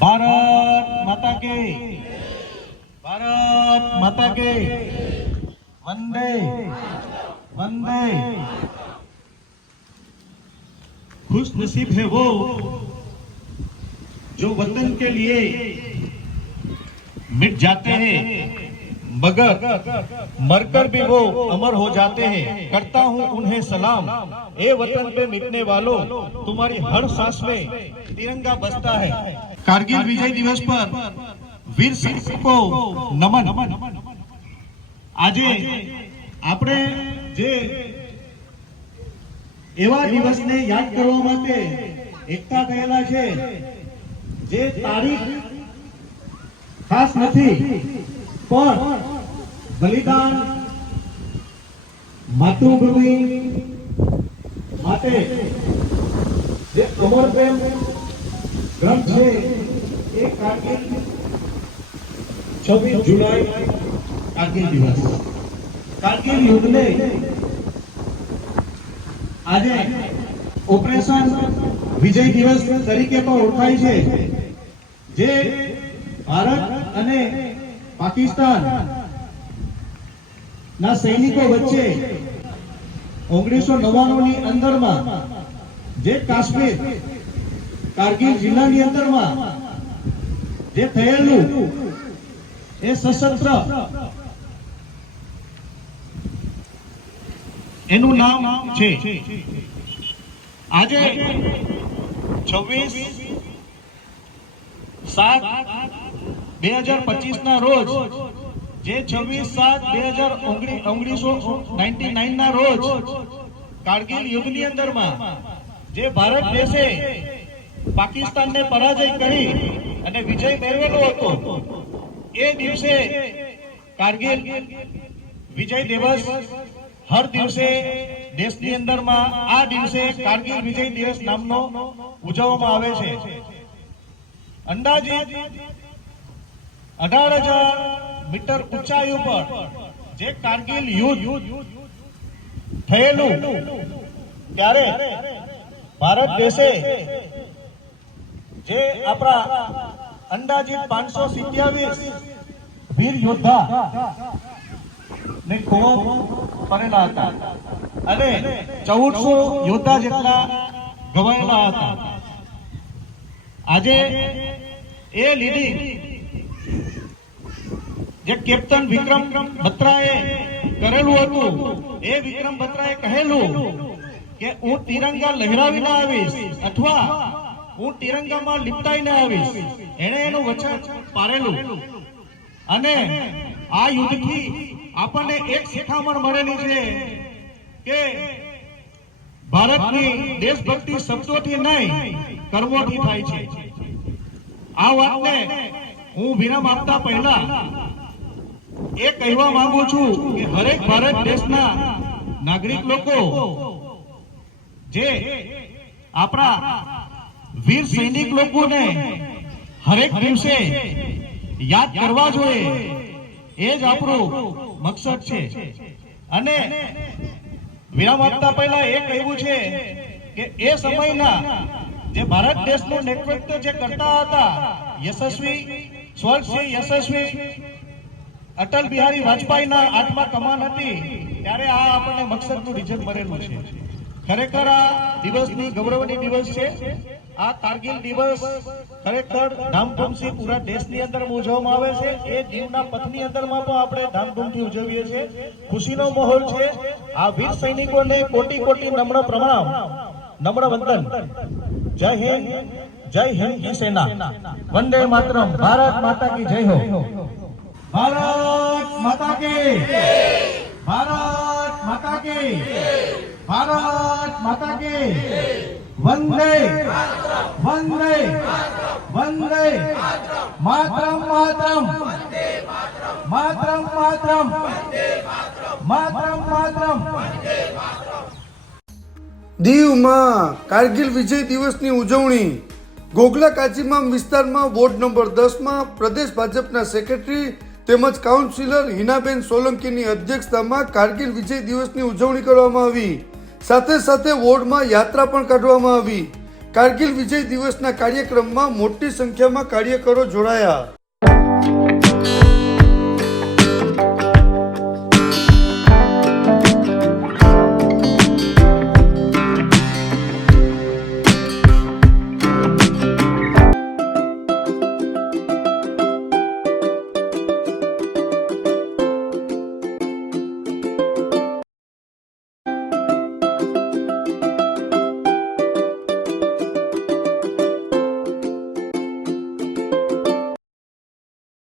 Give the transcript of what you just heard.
ભારત માતા કે ભારત માતા કે વંદે वंदे खुश नसीब है वो जो वतन के लिए मिट जाते हैं मगर मरकर भी वो अमर हो जाते हैं करता हूँ उन्हें सलाम ए वतन पे मिटने वालों तुम्हारी हर सांस में तिरंगा बसता है कारगिल विजय दिवस पर વીર સૈનિકો નમન આજે આપણે જે એવા દિવસને યાદ કરવા માટે એકઠા થયેલા છે જે તારીખ ખાસ નથી પણ બલિદાન માતૃભૂમિ માટે જે અમર પ્રેમ ગ્રંથ છે, એ કારગિલ છવ્વીસ જુલાઈ કારગિલ દિવસ. કારગિલ યુદ્ધને આજે ઓપરેશન વિજય દિવસ તરીકે પણ ઓળખાય છે, જે ભારત અને પાકિસ્તાન. ના સૈનિકો વચ્ચે ઓગણીસો નવ્વાણું ની અંદરમાં જે કાશ્મીર, કારગિલ જિલ્લાની અંદરમાં જે થયેલું એ સશસ્ત્ર એનું નામ છે. આજે છવ્વીસ સાત બે હજાર પચીસ ના રોજ, જે છવ્વીસ સાત બે હજાર ઓગણીસો નાઇન્ટી નાઇન રોજ, કારગિલ યુદ્ધની અંદરમાં જે ભારત દેશે પાકિસ્તાનને પરાજય કરી અને વિજય મેળવેલો હતો, એ દિવસે કારગિલ વિજય દિવસ હર દિવસે દેશની અંદરમાં આ દિવસે કારગિલ વિજય દિવસ નામનો ઉજવવામાં આવે છે. અંદાજે અઢાર હજાર મીટર ઊંચાઈ ઉપર જે કારગિલ યુદ્ધ થયેલું ત્યારે ભારત દેશે જે આપણા અંદાજિત પાંચસો સિત્યાવીસ વીર યોદ્ધા ને ખોફ કરેલા હતા અને ચૌદસો યોદ્ધા જેટલા ગવાયેલા હતા. આજે એ લીડિંગ જે કેપ્ટન વિક્રમ બત્રાએ કરેલું હતું, એ વિક્રમ બત્રાએ કહેલું કે હું તિરંગા લહેરાવીને આવીશ અથવા હું તિરંગામાં લીપટાઈને આવીશ. એણે એનું વચન પારેલું. અને આ યુદ્ધથી આપણને એક શિખામણ મળેલી છે કે ભારતની દેશભક્તિ શબ્દોથી નહીં, કર્મોથી થાય છે. આ વાતને હું વિરામ આપતા પહેલા એ કહેવા માંગુ છું કે હરેક ભારત દેશના નાગરિક લોકો, જે આપણા વીર સૈનિક લોકોને હરેક દિવસે યાદ કરવા જોઈએ, એ જ આપણું મકસદ છે. અને વિરામ આપતા પહેલા એ કહેવું છે કે એ સમયના જે ભારત દેશનું નેતૃત્વ જે કરતા હતા, યશસ્વી સ્વર્ગશ્રી યશસ્વી અટલ બિહારી વાજપેયીના હાથમાં કમાન હતી, ત્યારે આ આપણને મકસદનું રિઝલ્ટ મળેલું છે. ખરેખર આ દિવસની ગૌરવની દિવસ છે. આ કારગિલ દિવસ ખરેખર ધામધૂમથી પૂરા દેશની અંદર ઉજવવામાં આવે છે. એ દીવના પથની અંદરમાં પણ આપણે ધામધૂમથી ઉજવીએ છીએ. ખુશીનો માહોલ છે. આ વીર સૈનિકોને કોટી કોટી નમ્ર પ્રણામ, નમ્ર વંદન. જય હિન્દ જય હિન્દ સેના. વંદે માતરમ. ભારત માતા કી જય હો. ભારત માતા કે ભારત માતા કે ભારત માતા કે વંદે. વંદે. વંદે. માતરમ માતરમ. માતરમ માતરમ. માતરમ માતરમ. દીવમાં કારગિલ વિજય દિવસની ઉજવણી. ગોગલા કાચીમામ વિસ્તારમાં વોર્ડ નંબર દસમાં પ્રદેશ ભાજપના સેક્રેટરી તેમજ કાઉન્સિલર હિનાબેન સોલંકીની અધ્યક્ષતામાં કારગિલ વિજય દિવસની ઉજવણી કરવામાં આવી. સાથે સાથે વોર્ડમાં યાત્રા પણ કાઢવામાં આવી. કારગિલ વિજય દિવસના કાર્યક્રમમાં મોટી સંખ્યામાં કાર્યકરો જોડાયા.